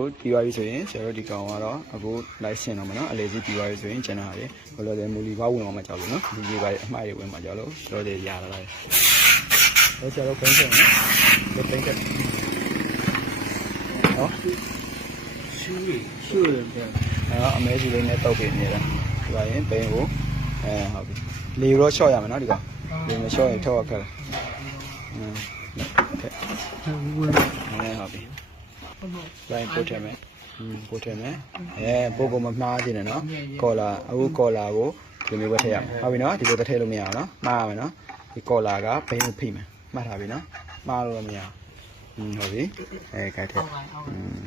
ကိုပြီးသွားပြီဆိုရင်ဆရာတို့ဒီကောင်ကတော့အခုလိုက်ဆင်တော့မယ်နော်အလေကြီးပြီးသွားပြီဆိုရင်ကျန်တာလေဘယ်လိုလဲမူလီဘာဝင်အောင်မှကြောက်လို့နော်ဒီကြီးပါအမှားတွေဝင်မှကြောက်လို့တို့တွေရလာတယ်ဟောဆရာတို့ပြန်ပြန်နော်ဒီပြန်ပြန်ဟောရှူးရရှူးရတယ်အဲအမဲကြီးလေးနဲ့တောက်ပေးနေတယ်ဒီပါရင်ဘိန်းကိုအဲဟုတ်ပြီလေရော့ရှော့ရမယ်နော်ဒီကောင်လေမရှော့ရင်ထောက်ရခက်อืมကဲဝင်အဲဟုတ်ပြီ ဘိုင်းပို့ထည့်မယ်อืมပို့ထည့်မယ်အဲပို့ကိုမမှားခြင်းနဲ့နော်ကော်လာအခုကော်လာကိုဒီလိုမျိုးပဲထည့်ရမယ်ဟုတ်ပြီနော်ဒီလိုတစ်ထည့်လို့မရအောင်နော်မှားရမယ်နော်ဒီကော်လာကဘိန်းကိုဖိမယ်မှတ်ထားပြီနော်မှားလို့မရအောင်อืมဟုတ်ပြီအဲကြိုက်ထည့်อืม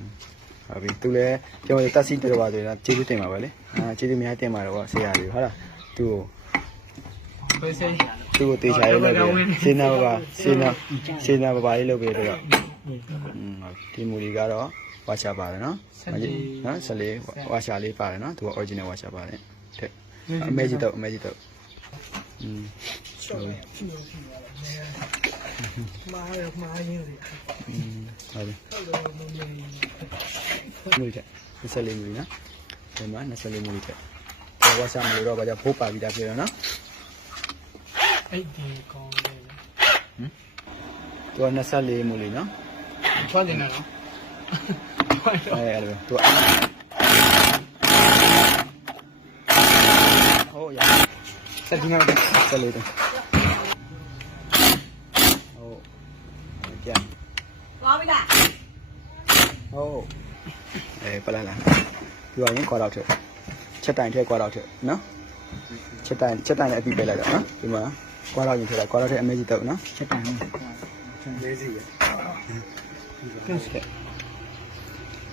ဟုတ်ပြီသူလည်းကျွန်တော်တက်စီတော်ပါဆိုရင်ကျေးဇူးတင်ပါပဲလေအာကျေးဇူးများတင်ပါတယ်ကွာဆရာကြီးဟုတ်လားသူ့ကို ပဲစိတ် သူ့ကိုတေချာရေးလုပ်ပြီးစေနာပါပါစေနာစေနာပါပါလေးလုပ်ပြီးတော့อืม ဒီမူလီကတော့ဝါချပါတယ်နော်နော်ဆက်လေးဝါချလေးပါတယ်နော်သူက original ဝါချပါတယ်တဲ့အမေကြီးတော့အမေကြီးတော့อืมဟုတ်ပြီ မားရမားရင်းလေ อืมဟုတ်ပြီမူလီတဲ့24မူလီနော်ဒီမှာ24မူလီတဲ့ဝါချမလို့တော့ဘာကြောင့်ဘိုးပါပြီးသားဖြစ်ရနော် အဲ့ဒီကောင်းလေ သူက24မူလီနော် ထွားတယ်နော် အဲအဲ့လိုသူကဟိုရ စက်ဒီမှာ ဆက်လေးတော့ဟိုပြန် သွားပြီလားဟိုအဲပလာလာသူကရင်ကွာတော့ထက်ချက်တိုင်ထက်ကွာတော့ထက်နော်ချက်တိုင်ချက်တိုင်နဲ့အပြီးပဲလိုက်တော့နော်ဒီမှာကွာတော့ရင်ထက်လိုက်ကွာတော့ထက်အမေကြီးတော့နော်ချက်တိုင်နော်လေးစီ ပဲ ကင်းစက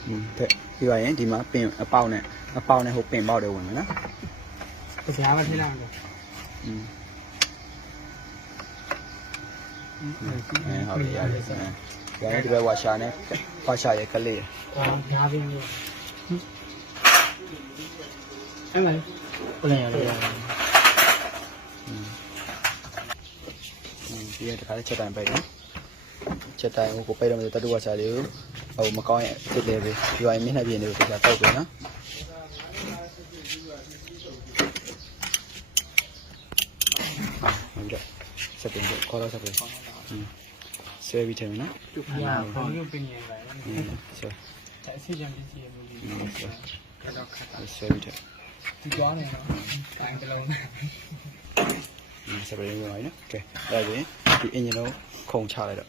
อืมတဲ့ပြီးသွားရင်ဒီမှာပင်အပေါက်နဲ့အပေါက်နဲ့ဟိုပင်ပေါက်တွေဝင်မယ်နော် တရားမထလာဘူး อืมအဲဟုတ်ပြီရတယ်ဆန်။ဒါနဲ့ဒီဘက်ဝါရှာနဲ့ဝါရှာရဲ့ကလေး ဟာညာပြင်းလို့အဲ့မဲ့ဘယ်လဲရလဲ ။อืมဒီကတခါလေးချက်တိုင်ပိတ်နော်။ ချက်တိုင်းကိုပိတ်ရမယ်တတူဝါချာလေးကိုဟိုမကောင်းရင်အစ်လေးပဲ UI မျက်နှာပြင်လေးကိုဒီကတောက်ပြီနော်ဟုတ်ကဲ့ဆက်ပြင်ခေါ်တော့ဆက်ပြင်ဆွဲပြီးထဲမယ်နော်သူကဘောင်းရုပ်ပြင်နေပါလေဆွဲအစီအစဉ်ပြင်ကြည့်ရမယ်ဆွဲကတော့ခက်တာဆွဲပြီးထဲသူသွားနေတော့တိုင်းကလုံးဆက်ပြင်ဝင်ပါနော်ကဲဒါပြင်ဒီအင်ဂျင်လုံးခုံချလိုက်တော့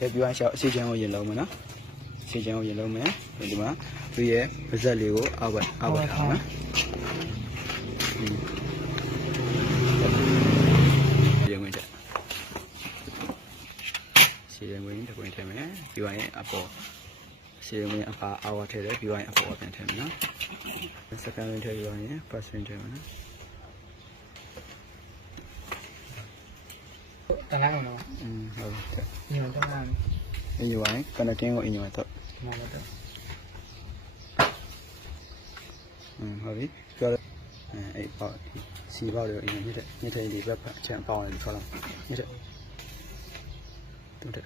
ကဲပြီးသွားရှာအစီချမ်းကိုရင်လုံးမယ်နော်။အစီချမ်းကိုရင်လုံးမယ်ဒီမှာသူ့ရဲ့ပါဇက်လေးကိုအောက်ဘက်အောက်ဘက်ထားနော်။อืมပြန်ဝင်တယ်စီရင်ဝင်တစ်ခွင်ထည့်မယ်ပြီးသွားရင်အပေါ်စီရင်ဝင်အပါအောက်ထည့်တယ်ပြီးသွားရင်အပေါ်ပြန်ထည့်မယ်နော်။ second ဝင်ထည့်ပြီးသွားရင် first ဝင်ထည့်မယ်နော် tangan ano? Mm, oh, ito. Yun, tangan. Iiway? Panakin ko inyo ito. Ano ito? Ừ, ừ hợp lý ừ, cho à, ấy bỏ xì vào được như thế như thế thì bắp chạm vào là cho lòng như thế tương tự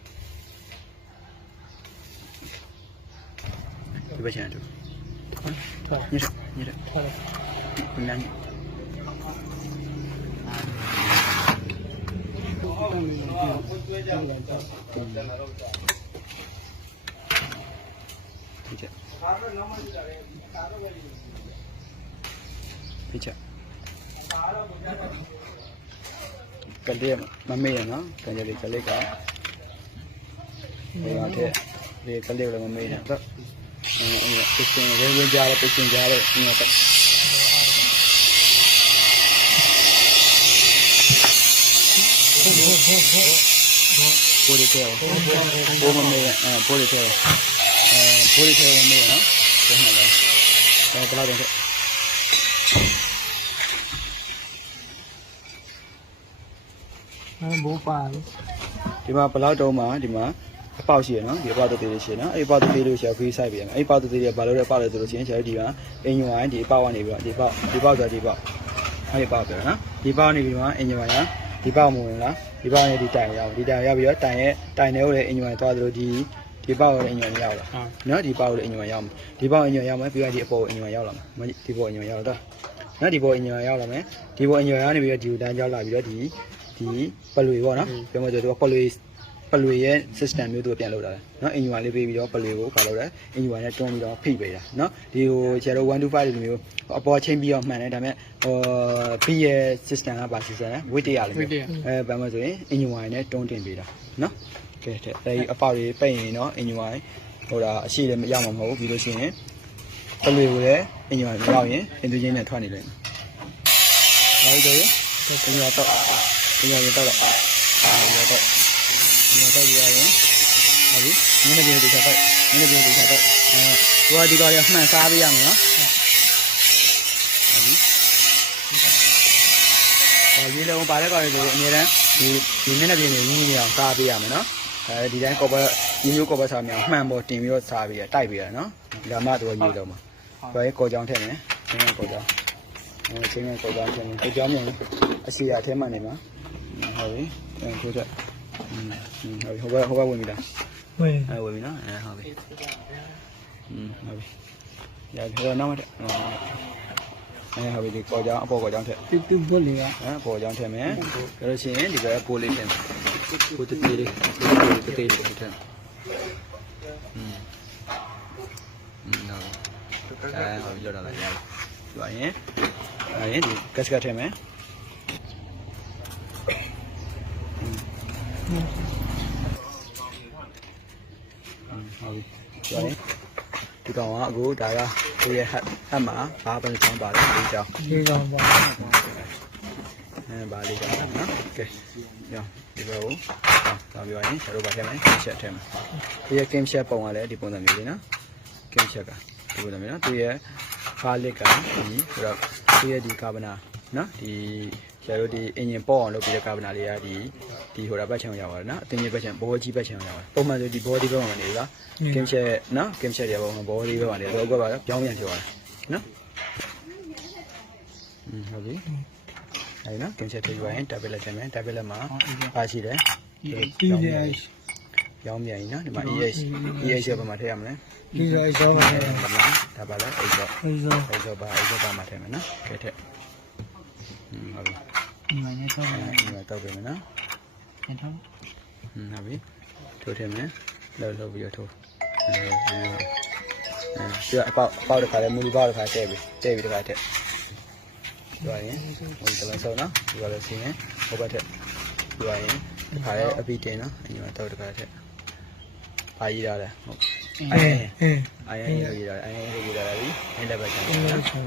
thì bây giờ được như thế như thế mình đang စ်တဲ့ညစ်တဲ့ဒီဘက်အချမ်းပေါက်နေပြီခေါ်လာညစ်တဲ့တူတဲ့ဒီဘ က်ချမ်းတူထွက်ညစ်တဲ့ညစ်တဲ့ထွက်နန်းဒီချက်ဒီချက်ကလေးမမေ့ရနော်ကလေးကလေးကဟိုအထက်ဒီကလေးလည်းမမေ့ရတော့အဲအဲပစ္စည်းရေဝင်ကြတယ်ပစ္စည်းကြတယ်ဒီမှာတက်ပိုးတွေထဲပိုးမမေ့ရအဲပိုးတွေထဲအဲပိုးတွေထဲမမေ့ရနော်ပြန်လာတယ်အဲဘယ်လောက်တော့အဲဘောပါလို့ဒီမှာဘလောက်တုံးမှာဒီမှာအပေါက်ရှိရနော်ဒီအပေါက်တစ်သေးလေးရှိရနော်အဲ့ဒီအပေါက်တစ်သေးလေးကိုရှာဖေးဆိုင်ပြရမယ်အဲ့ဒီအပေါက်တစ်သေးလေးကဘာလို့လဲပေါက်လဲဆိုလို့ရှိရင်ရှာဒီမှာအင်ဂျင်ဝိုင်းဒီအပေါက်ကနေပြီးတော့ဒီပေါက်ဒီပေါက်ဆိုဒီပေါက်အဲ့ဒီပေါက်ပြရနော်ဒီပေါက်နေပြီးတော့အင်ဂျင်ဝိုင်းက ဒီပေါက်မဝင်လားဒီပေါက်နဲ့ဒီတိုင်ရောက်ဒီတိုင်ရောက်ပြီးတော့တိုင်ရဲ့တိုင်ထဲကိုလည်းအင်ဂျင်ဝိုင်းသွားသလိုဒီဒီပေါက်ကိုလည်းအင်ဂျင်ရောက်လာဟုတ်နော်ဒီပေါက်ကိုလည်းအင်ဂျင်ရောက်မယ်ဒီပေါက်အင်ဂျင်ရောက်မယ်ပြီးတော့ဒီအပေါ်အင်ဂျင်ရောက်လာမယ်ဒီပေါ်အင်ဂျင်ရောက်တော့နော်ဒီပေါ်အင်ဂျင်ရောက်လာမယ်ဒီပေါ်အင်ဂျင်ရောက်နေပြီးတော့ဒီကိုတန်းကြောက်လာပြီးတော့ဒီဒီပလွေပေါ့နော်ပြောမှဆိုတော့ပလွေ ပလွေရဲ့ system မျိုးသူပြန်လုပ်တာလေနော်အင်ဂျင်လေးပေးပြီးတော့ပလွေကိုပါလို့တယ်အင်ဂျင်နဲ့တွန်းပြီးတော့ဖိပေးတာနော်ဒီဟိုကျတော့125လိုမျိုးအပေါ်ချင်းပြီးတော့မှန်တယ်ဒါပေမဲ့ဟို B ရဲ့ system ကပါ system လဲ weight ရလေဝိတ္တရအဲဘာမှဆိုရင်အင်ဂျင်ဝိုင်နဲ့တွန်းတင်ပေးတာနော်ကဲတဲ့အဲဒီအပေါက်တွေပိတ်ရင်တော့အင်ဂျင်ဝိုင်ဟိုဒါအရှိလည်းမရမှာမဟုတ်ဘူးပြီးလို့ရှိရင်ပလွေကိုလည်းအင်ဂျင်ဝိုင်မရောက်ရင်အင်ဂျင်နဲ့ထွက်နေလိမ့်မယ်ဟုတ်တယ်အင်ဂျင်တော့အင်ဂျင်တော့တော့ အင်ဂျင်တော့အင်ဂျင်တော့ကြရရင်ဟုတ်ပြီနည်းနည်းပြေးတေချာတော့နည်းနည်းပြေးတေချာတော့အဲသူကဒီကောင်ရမှန်စားပေးရမယ်နော်ဟုတ်ပြီ။ဒါရေးလုံးပါတဲ့ကောင်တွေဆိုအများတန်းဒီဒီမျက်နှာပြင်တွေညီညီအောင်စားပေးရမယ်နော်။အဲဒီတိုင်းကော်ပါဒီမျိုးကော်ပါစားမြောင်မှန်ပေါ်တင်ပြီးတော့စားပေးရတိုက်ပေးရနော်။ဒါမှသူကရေးလုံးမှာ။ဒါရေးကော်ကြောင်ထည့်မယ်။ချင်းကော်ကြောင်။အဲချင်းကော်ကြောင်ထည့်မယ်။ကော်ကြောင်မြန်အစီအထဲမှနေမှာ။ဟုတ်ပြီ။အဲထိုးချက်။อืม ဟုတ်ပြီဟိုဘက်ဟိုဘက်ဝင်ပြီလား ဝင် ။အဲဝင်ပြီနော်။အဲဟုတ်ပြီ။อืมဟုတ်ပြီ။ရပြီဟိုနောက်မှအဲဟုတ်ပြီဒီကော်ကြောင်အပေါ်ကော်ကြောင်ထည့် တူတူဘုတ်လေးက ဟမ်ပေါ်ကြောင်းထည့်မယ်ကြလို့ရှိရင်ဒီဘက်ပိုးလေးထည့်မယ်ပိုးတေးသေးလေးပိုးတေးသေးလေးထည့်อืมอืมနော်အဲဟောပြောတာလည်းရတယ်ပြီးပါရင်အဲရင်ဒီကတ်စကတ်ထည့်မယ် ဟုတ်ပြီပြီးပါရင်ဒီကောင်ကအခုဒါကကိုယ့်ရဲ့ဟတ်ဟတ်မှာဘာပန်းချောင်းပါလဲဒီကြောင်းဒီကောင်ပါအဲဗာလေးကြောင်းနော်ကဲရောဒီဘက်ကိုတောင်းပြရရင်ဆရာတို့ဗာထည့်မယ်ကင်းချက်ထည့်မယ်ဒီရဲ့ကင်းချက်ပုံကလည်းဒီပုံစံမျိုးလေးနော်ကင်းချက်ကဒီပုံစံမျိုးနော်သူရဲ့ဖားလစ်ကဒီဆိုတော့သူရဲ့ဒီကာဗနာနော်ဒီဆရာတို့ဒီအင်ဂျင်ပေါ့အောင်လုပ်ပြီးတဲ့ကာဗနာလေးကဒီ ဒီဟိုတာဘက်ချံရောက်ပါတယ်နော်အတင်းကြီးဘက်ချံဘောကြီးဘက်ချံရောက်ပါတယ်ပုံမှန်ဆိုဒီဘောဒီဘက်မှာနေပါကင်းချက်နော်ကင်းချက်တွေပုံမှန်ဘောဒီဘက်မှာနေတော့ကွက်ပါတော့ပြောင်းပြန်ဖြစ်သွားတယ်နော်อืมဟုတ်ပြီအဲ့နော်ကင်းချက်ပြေးသွားရင်တက်ပလက်တင်မယ်တက်ပလက်မှာပါရှိတယ်ဒီပြောင်းပြန်ရင်နော်ဒီမှာ ES ES ဘက်မှာထည့်ရမလဲဒီဆိုအဲ့ဆိုပါဒါပါလားအဲ့ဆိုအဲ့ဆိုအဲ့ဆိုပါအဲ့ဆိုပါမှာထည့်မယ်နော်ကဲထည့်ဟုတ်ပြီဒီမှာနေတော့ဒီမှာတော့ပြင်မယ်နော် နေတော့อืมဟုတ်ပြီထိုးထည့်မယ်လှုပ်လှုပ်ပြီးတော့ထိုးအဲအဲအဲဒီအပေါက်အပေါက်တစ်ခါလဲမူလီပေါက်တစ်ခါထည့်ပြီထည့်ပြီးတစ်ခါထည့်ပြောရင်ဟိုကလည်းဆုံးနော်ဒီကလည်းဆင်းရင်ဟိုဘက်ထက်ပြောရင်တစ်ခါလဲအပီတင်နော်အညီမတော့တစ်ခါထက်ပါရည်ရတယ်ဟုတ်အဲအဲအိုင်အိုင်ရေးရတယ်အိုင်အိုင်ရေးရတယ်ပြီအဲ့လည်းပဲကျန်အဲနော်ဆို